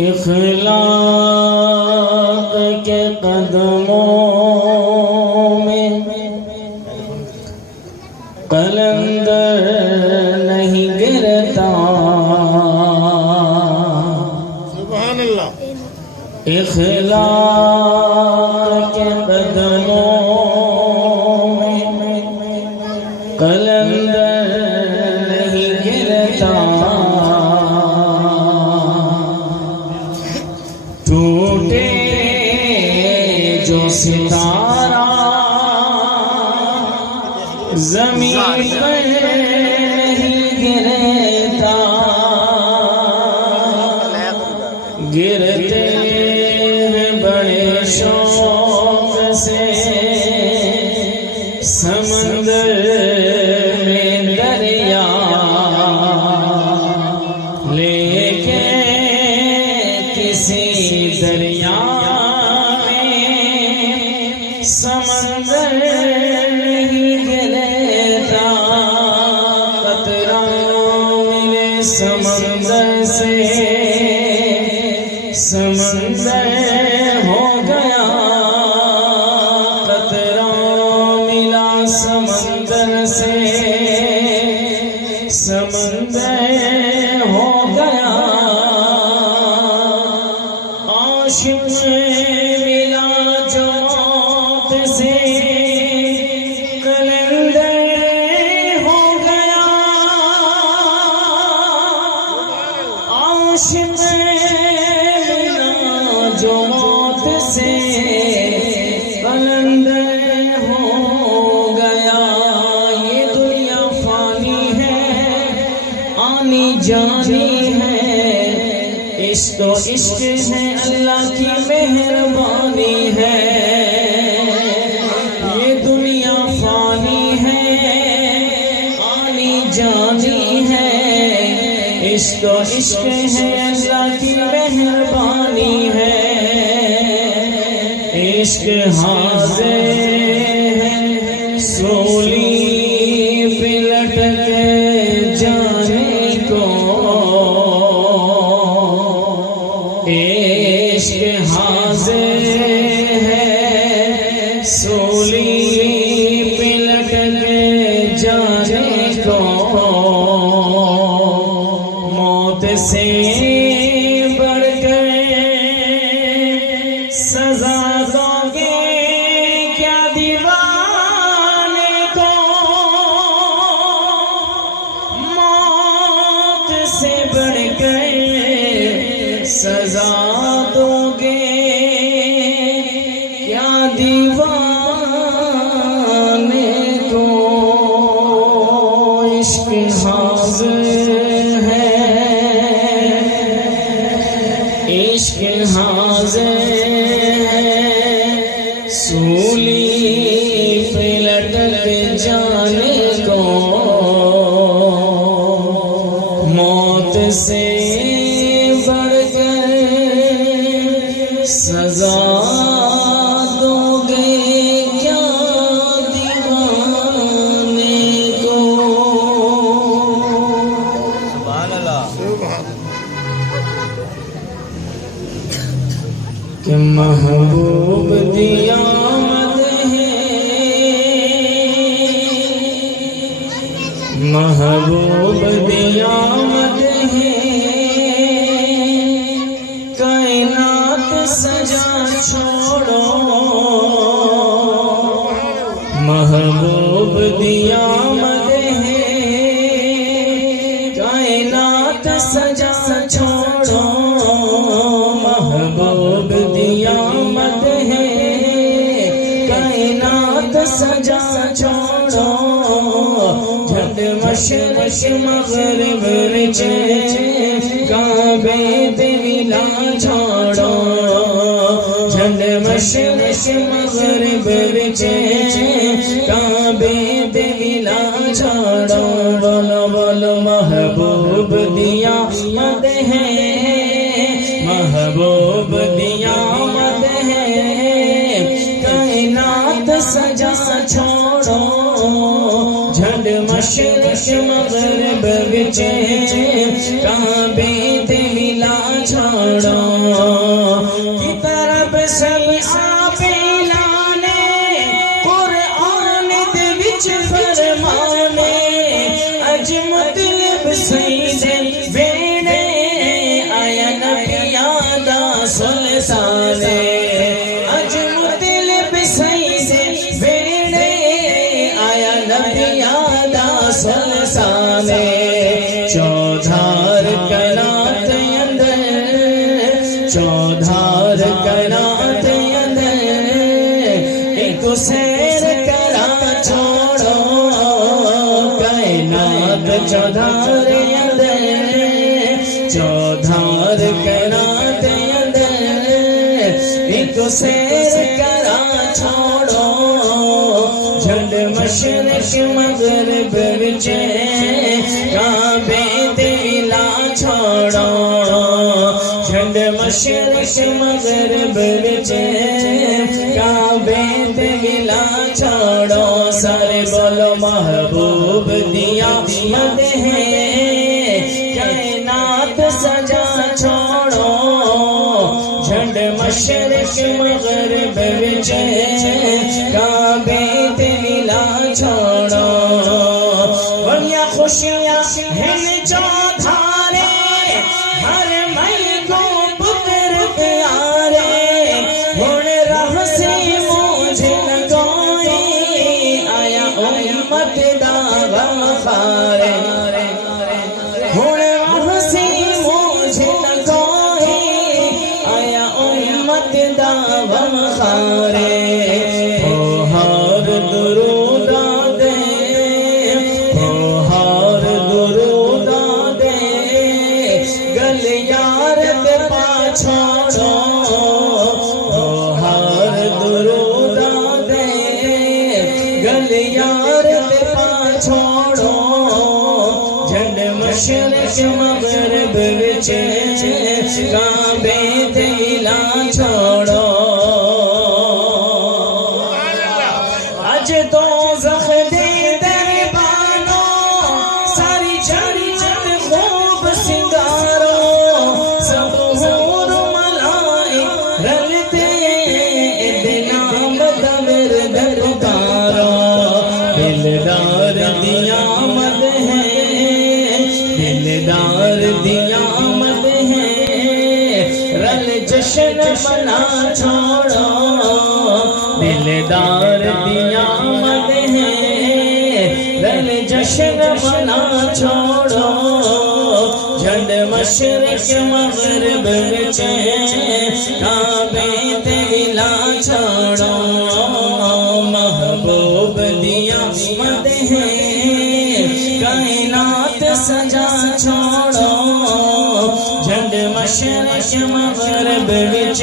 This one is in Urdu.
اخلاق کے قدموں میں قلندر نہیں گرتا، سبحان اللہ۔ اخلاق کے قدموں میں قلندر نہیں گرتا، ٹوٹے جو ستارہ زمین پر نہیں گرتا، گرتے ہیں بڑے شوق سے سمندر میں دریا، لیکن کسی دریا میں سمندر نہیں گرتا، قطرہ ملے سمندر سے سمندر ہو گیا، قطرہ ملا سمندر سے سمندر ہو گیا، عاشق ملا جو موت سے قلندر ہو گیا، عاشق جو موت سے قلندر ہو گیا، یہ دنیا فانی ہے آنی جانی ہے، عشق و عشق ہے اللہ کی مہربانی ہے، یہ دنیا فانی ہے آنی جانی ہے، عشق و عشق ہے اللہ کی مہربانی ہے، عشق حاضر ہے سولی پہ لٹک جانے کو، عشق حاضر ہے سولی پہ لٹک جانے کو، موت سے بڑھ کر سزا دو گے کیا دیوانے کو، موت سے بڑھ کر سزا دو گے کیا دیوانے کو، عشق حاضر ہے، عشق حاضر ہے سولی پہ لٹک جانے کو، موت سے بڑھ کر سزا دو گے کیا دیوانے کو، سبحان اللہ۔ کہ محبوب دی آمد ہے، محبوب دی آمد ہے، کائنات سجا چھوڑو، محبوب دی آمد ہے، کائنات سجا چھوڑو، محبوب دی آمد ہے، کائنات سجا چھوڑو، جھنڈ مشرق مغرب وچے کعبے تے ولا چھوڑو، جھنڈ مشرق مغرب وچے کعبے تے ولا چھوڑو، بولو بولو محبوب دی آمد ہے، محبوب دی آمد ہے، کائنات سجا چھوڑو، جھنڈ مشرق مغرب وچے کعبے تے ولا چھوڑو، چودھار کراتے اندر ایک سیر کرا چھوڑو جھنڈ مشرق مغرب وچ کعبے تے لا چھوڑو جھنڈ مشرق مغرب وچ کعبے تے لا چھوڑو سارے بولو محبوب دیا مد ہے کائنات سجا چھوڑو جھنڈ مشرق مغرب وچ کعبے تے لا چھوڑو بڑیا خوشیاں ہیں چودھارے ہر مئی کو پتر پیارے ہن راہ سے مجھے لگوئی آیا امت دا غم خارے ہن راہ سے مجھے لگوئی آیا امت دا غم خارے ہر درود دے ہر درود دے گل یار دے پاچھوڑو ہر درود دے گل یار دے پاچھوڑو جھنڈ مشرق مغرب وچ کعبے تے لا چھوڑو اج تو زخ دے دربانو ساری جنت خوب سنگارو سب حور ملائک رلتے نام دور درکارو دلدار دی آمد ہے دلدار دی آمد ہے رل جشن منا چھوڑو دلدار دی آمد ہے رل جشن منا چھوڑو جھنڈ مشرق مغرب وچ کعبے تے لا چھوڑو محبوب دی آمد ہے کائنات سجا چھوڑو جھنڈ مشرق مغرب وچ